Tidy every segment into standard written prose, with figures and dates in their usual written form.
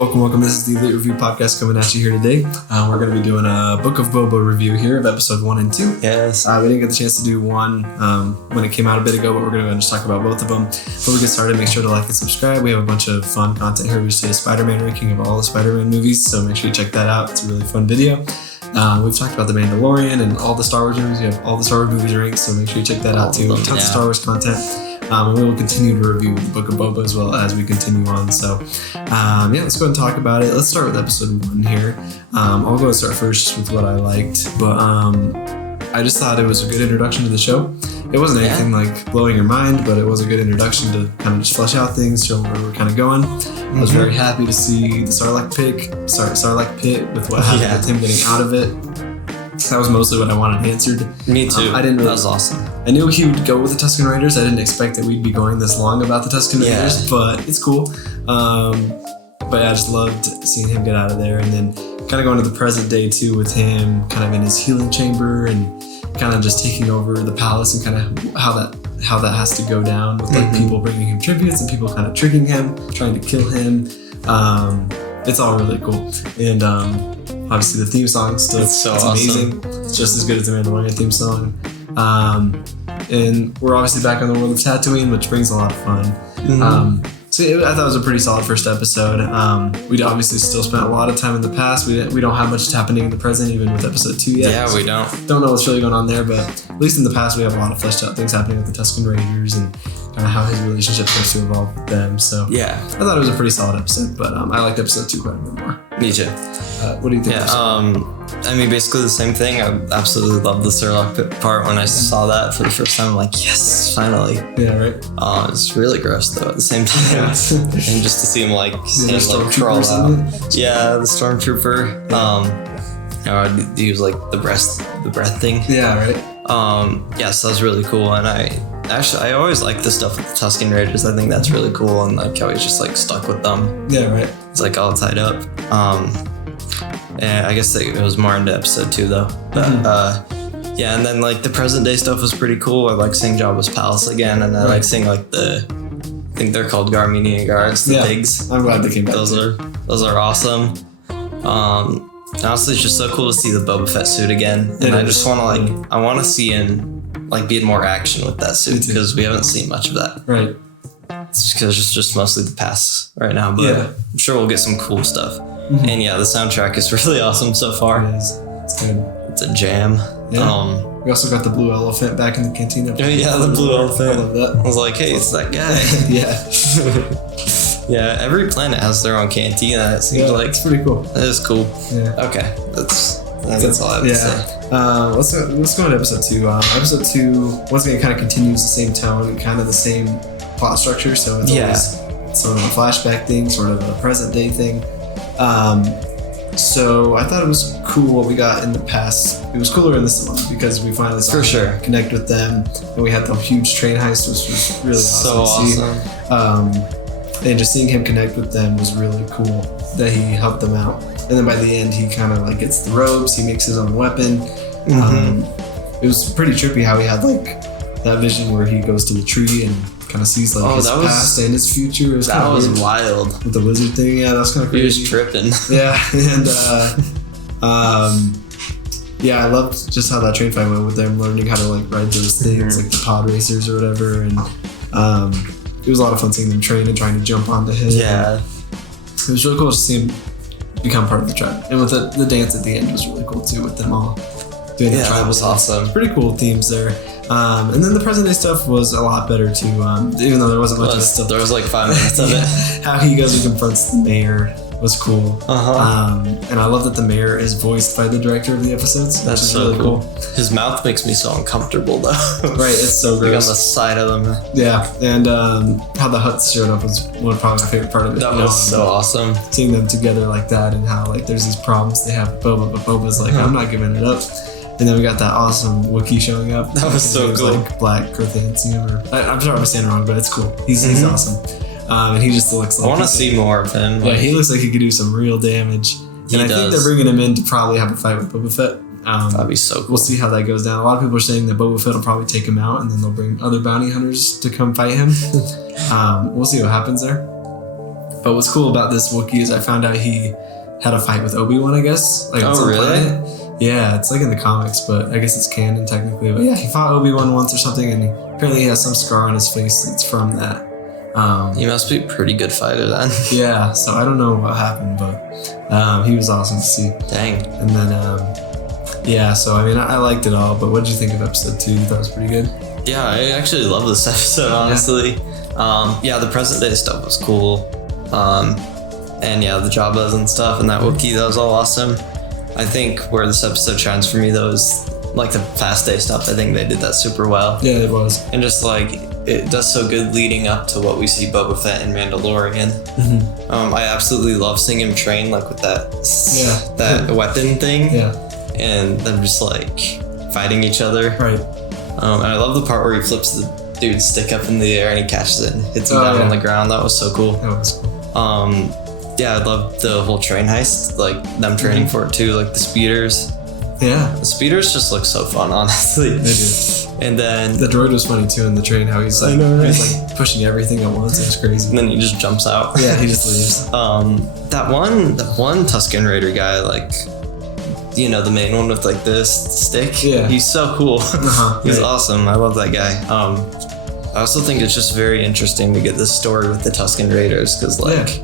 Welcome. This is the Elite Review Podcast coming at you here today. We're going to be doing a Book of Boba review here of episode 1 and 2. Yes. We didn't get the chance to do one when it came out a bit ago, but we're going to just talk about both of them. Before we get started, make sure to like and subscribe. We have a bunch of fun content here. We just did a Spider-Man ranking of all the Spider-Man movies, so make sure you check that out. It's a really fun video. We've talked about The Mandalorian and all the Star Wars movies. We have all the Star Wars movies ranked, so make sure you check that out too. Tons of Star Wars content. And we will continue to review the Book of Boba as well as we continue on. So, let's go ahead and talk about it. Let's start with episode 1 here. I'll go and start first with what I liked. But I just thought it was a good introduction to the show. It wasn't anything like blowing your mind, but it was a good introduction to kind of just flesh out things, show where we're kind of going. I was very happy to see the Sarlacc pit with what happened with him getting out of it. That was mostly what I wanted answered. Me too. That was awesome. I knew he would go with the Tusken Raiders. I didn't expect that we'd be going this long about the Tusken Raiders, but it's cool. But I just loved seeing him get out of there, and then kind of going to the present day too with him kind of in his healing chamber and kind of just taking over the palace and kind of how that has to go down with like people bringing him tributes and people kind of tricking him, trying to kill him. It's all really cool. And obviously the theme song still it's awesome. Amazing. It's just as good as the Mandalorian theme song. And we're obviously back on the world of Tatooine, which brings a lot of fun. I thought it was a pretty solid first episode. We'd obviously still spent a lot of time in the past. We don't have much happening in the present, even with episode 2 yet. Yeah, we don't. Don't know what's really going on there, but at least in the past we have a lot of fleshed out things happening with the Tusken Raiders and kind of how his relationship starts to evolve with them. So yeah, I thought it was a pretty solid episode, but I liked episode 2 quite a bit more. Me too. What do you think? I mean, basically the same thing. I absolutely loved the Sarlacc pit part when I saw that for the first time. I'm like, yes, finally. Yeah, right. It's really gross though at the same time, and just to see him like crawl out. Yeah, the stormtrooper. He was like the breath thing. Yeah, right. So that was really cool, and I always like the stuff with the Tusken Raiders. I think that's really cool, and like how he's just like stuck with them. Yeah, right. It's like all tied up. And I guess it was more into episode 2 though. But and then like the present day stuff was pretty cool. I like seeing Jabba's palace again, and I like seeing like I think they're called Garminian guards, the pigs. I'm glad they came back. Those are awesome. Honestly, it's just so cool to see the Boba Fett suit again, and I just want to I want to see him like be in more action with that suit because we haven't seen much of that. Right. It's because it's just mostly the past right now, but I'm sure we'll get some cool stuff. And the soundtrack is really awesome so far. It is. It's good. It's a jam. Yeah. We also got the blue elephant back in the cantina. Yeah, the blue elephant. I love that. I was like, hey, it's that guy. Yeah, every planet has their own cantina. It seems like it's pretty cool. That is cool. Yeah. Okay, that's all I have to say. Let's go into episode 2. Episode 2 once again kind of continues the same tone and kind of the same plot structure. So it's always sort of a flashback thing, sort of a present day thing. So I thought it was cool what we got in the past. It was cooler in this one because we finally saw him connect with them, and we had the huge train heist, which was really awesome to see. And just seeing him connect with them was really cool that he helped them out. And then by the end, he kind of like gets the robes. He makes his own weapon. It was pretty trippy how he had like that vision where he goes to the tree and kind of sees like his past and his future. That was wild. With the lizard thing, yeah, that was kind of crazy. He was tripping. Yeah, and I loved just how that train fight went with them learning how to like ride those things, like the pod racers or whatever, and it was a lot of fun seeing them train and trying to jump onto him. Yeah, it was really cool to see him become part of the tribe, and with the dance at the end was really cool too, with them all doing the tribe. That was awesome. Pretty cool themes there. And then the present day stuff was a lot better too, even though there wasn't much of stuff. There was like 5 minutes of it. How he goes and confronts the mayor was cool. And I love that the mayor is voiced by the director of the episodes. That's so really cool. His mouth makes me so uncomfortable though. Right, it's so gross. Like on the side of them. Yeah, and how the Hutts showed up was probably my favorite part of it. That was so awesome. Seeing them together like that, and how like there's these problems they have with Boba, but Boba's like, I'm not giving it up. And then we got that awesome Wookiee showing up. That was so cool. Like Black Crothansium, or I'm sorry I'm saying it wrong, but it's cool. He's awesome. And he just looks like... I want to see more of him. Yeah, he looks like he could do some real damage. And I think they're bringing him in to probably have a fight with Boba Fett. That'd be so cool. We'll see how that goes down. A lot of people are saying that Boba Fett will probably take him out, and then they'll bring other bounty hunters to come fight him. We'll see what happens there. But what's cool about this Wookiee is I found out he had a fight with Obi-Wan, I guess. Like, on some planet. Yeah, it's like in the comics, but I guess it's canon technically. But yeah, he fought Obi-Wan once or something, and apparently he has some scar on his face that's from that. He must be a pretty good fighter then. Yeah, so I don't know what happened, but he was awesome to see. Dang. And then, yeah, so I mean, I liked it all, but what did you think of episode 2? You thought it was pretty good? Yeah, I actually love this episode, honestly. Yeah, the present day stuff was cool. And yeah, the Jabbas and stuff and that Wookiee, that was all awesome. I think where this episode shines for me though is like the past day stuff. I think they did that super well. Yeah, it was. And just like, it does so good leading up to what we see Boba Fett in Mandalorian. I absolutely love seeing him train like with that weapon thing. Yeah. And them just like fighting each other. Right. And I love the part where he flips the dude's stick up in the air and he catches it and hits him down on the ground. That was so cool. That was cool. Yeah, I love the whole train heist, like them training for it too, like the speeders. Yeah. The speeders just look so fun, honestly. They do. And then the droid was funny too in the train, how he's like, he's like pushing everything at once. It's crazy. And then he just jumps out. Yeah, he just leaves. That one Tusken Raider guy, like, you know, the main one with like this stick. Yeah. He's so cool. He's awesome. I love that guy. I also think it's just very interesting to get this story with the Tusken Raiders, because like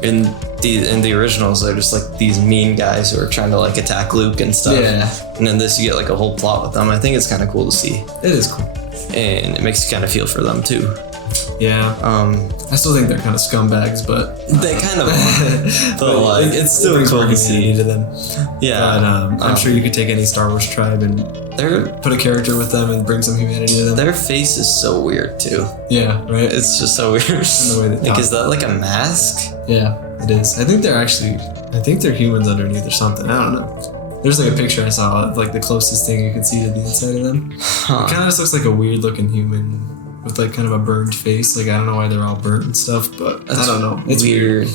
in the originals they're just like these mean guys who are trying to like attack Luke and stuff. Yeah. And in this you get like a whole plot with them. I think it's kind of cool to see. It is cool. And it makes you kind of feel for them too. Yeah. I still think they're kind of scumbags, but they kind of are. But like it's still cool to see to them. Yeah. But I'm sure you could take any Star Wars tribe and put a character with them and bring some humanity to them. Their face is so weird too. Yeah, right. It's just so weird. The way like, is that like a mask? Yeah, it is. I think they're humans underneath or something. I don't know. There's like a picture I saw of like the closest thing you can see to the inside of them. It kind of just looks like a weird looking human with like kind of a burned face. Like I don't know why they're all burnt and stuff, but I don't know. It's weird.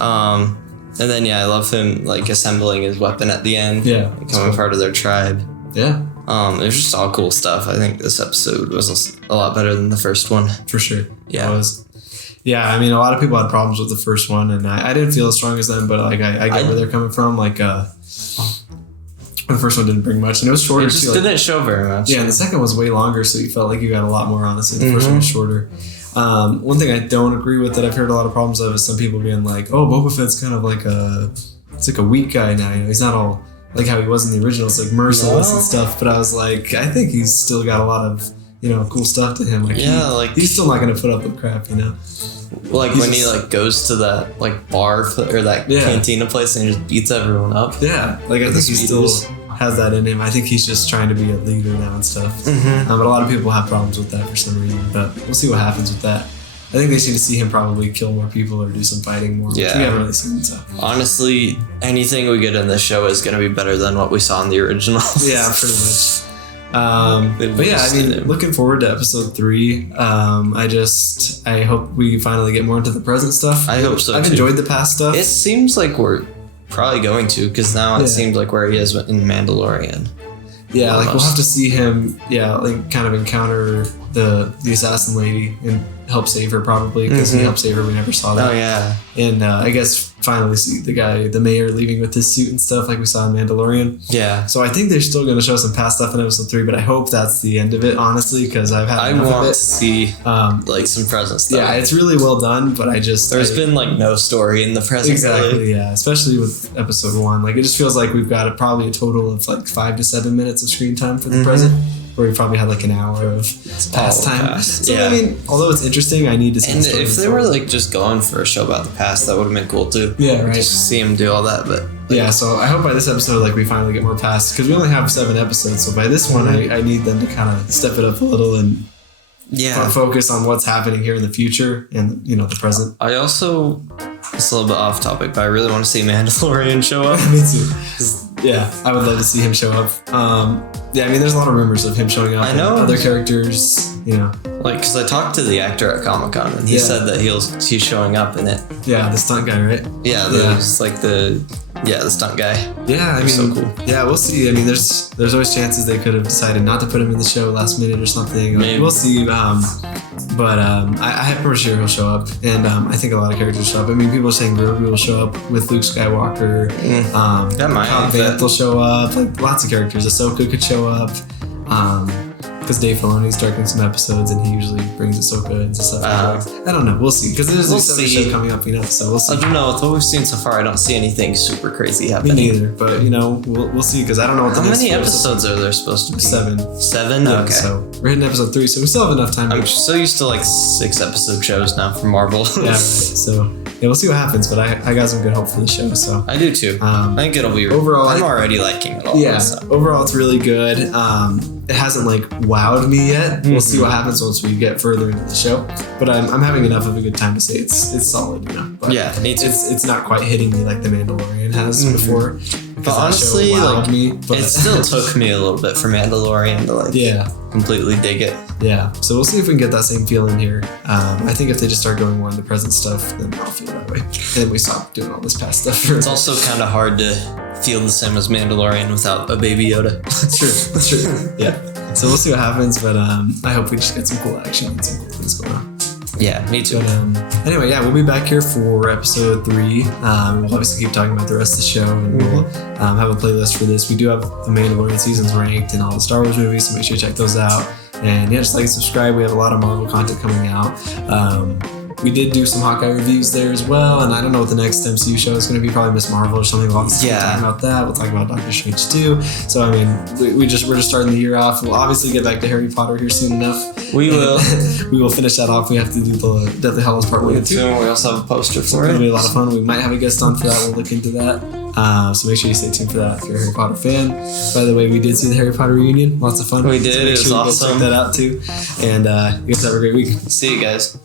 And then I love him like assembling his weapon at the end. Yeah, becoming part of their tribe. Yeah. It was just all cool stuff. I think this episode was a lot better than the first one. For sure. Yeah. It was. Yeah, I mean, a lot of people had problems with the first one, and I didn't feel as strong as them, but like I get where they're coming from. Like, the first one didn't bring much, and it was shorter. It just didn't show very much. Yeah, and the second was way longer, so you felt like you got a lot more. Honestly, the first one was shorter. One thing I don't agree with that I've heard a lot of problems of is some people being like, "Oh, Boba Fett's kind of like a weak guy now. You know, he's not all like how he was in the original. It's like merciless and stuff." But I was like, I think he's still got a lot of cool stuff to him. Like he's still not gonna put up with crap, Like when he like goes to that like bar or that cantina place and he just beats everyone up. Yeah, like I think he still has that in him. I think he's just trying to be a leader now and stuff. But a lot of people have problems with that for some reason. But we'll see what happens with that. I think they need to see him probably kill more people or do some fighting more. Yeah, we haven't really seen so. Honestly, anything we get in this show is going to be better than what we saw in the originals. Yeah, pretty much. But yeah, I mean, looking forward to episode 3. I hope we finally get more into the present stuff. I hope so. I've enjoyed the past stuff. It seems like we're probably going to, because now it seems like where he is in Mandalorian. Yeah, like we'll have to see him, like kind of encounter the assassin lady and help save her probably, because he helped save her. We never saw that. Oh yeah. And I guess finally see the mayor leaving with his suit and stuff like we saw in Mandalorian. Yeah. So I think they're still going to show some past stuff in episode 3, but I hope that's the end of it, honestly, because I've had enough of it. I want to see like some present stuff. Yeah, it's really well done, but there's been like no story in the present. Exactly, really. Yeah, especially with episode 1. Like it just feels like we've got probably a total of like 5 to 7 minutes of screen time for the present, where we probably had like an hour of past time. So I mean, although it's interesting, I need to see. And if they were like just going for a show about the past, that would have been cool too. Yeah, right. Just see him do all that, but yeah. So I hope by this episode, like we finally get more past, because we only have 7 episodes. So by this one, I need them to kind of step it up a little and focus on what's happening here in the future and the present. I also, it's a little bit off topic, but I really want to see Mandalorian show up. Me too. Yeah, I would love to see him show up. Yeah, I mean, there's a lot of rumors of him showing up. I know. And other characters, Like, because I talked to the actor at Comic-Con, and he said that he's showing up in it. Yeah, the stunt guy, right? Yeah, there's like the Yeah, the stunt guy. Yeah, I mean, So cool. Yeah, we'll see. I mean, there's always chances they could have decided not to put him in the show last minute or something. Like, Maybe. we'll see. But I pretty sure he'll show up, and I think a lot of characters show up. I mean, people are saying Grogu will show up with Luke Skywalker. That might. Cobb Vanth will show up. Like lots of characters. Ahsoka could show up. Because Dave Filoni's directing some episodes, and he usually brings Ahsoka and stuff. I don't know. We'll see. Because there's We'll a new see. show coming up, so we'll see. I don't know. With what we've seen so far, I don't see anything super crazy Me happening. neither. But we'll see. Because I don't know what the How next many show is. episodes are there supposed to be? 7. 7? Yeah, Okay. So we're hitting episode 3, so we still have enough time. I'm so used to like 6 episode shows now from Marvel. Yeah, right. So we'll see what happens. But I got some good hope for the show. So I do too. I think it'll be overall, I'm already liking it all. yeah, So. overall it's really good. It hasn't like wowed me yet. We'll see what happens once we get further into the show. But I'm having enough of a good time to say it's solid, But Yeah, me too. It's not quite hitting me like The Mandalorian has before. But honestly, like, but it still took me a little bit for Mandalorian to like yeah. completely dig it. Yeah, so we'll see if we can get that same feeling here. I think if they just start going more into present stuff, then I'll feel that way. Then we stop doing all this past stuff. It's also kind of hard to feel the same as Mandalorian without a baby Yoda. That's true. That's true. Yeah. So we'll see what happens, but I hope we just get some cool action and some cool things going on. Yeah, me too. But anyway, yeah, we'll be back here for episode 3. We'll obviously keep talking about the rest of the show, and we'll have a playlist for this. We do have the Mandalorian seasons ranked and all the Star Wars movies, so make sure you check those out. And yeah, just like and subscribe. We have a lot of Marvel content coming out. We did do some Hawkeye reviews there as well, and I don't know what the next MCU show is going to be. Probably Miss Marvel or something. We'll obviously be talking about that. We'll talk about Doctor Strange too. So I mean, we're just starting the year off. We'll obviously get back to Harry Potter here soon enough. We will. We will finish that off. We have to do the Deathly Hallows Part 1 and 2. We also have a poster It's for going to it. be a lot of fun. We might have a guest on for that. We'll look into that. So make sure you stay tuned for that if you're a Harry Potter fan. By the way, we did see the Harry Potter reunion. Lots of fun. We did. So make It was sure you go awesome. check that out too. And you guys have a great week. See you guys.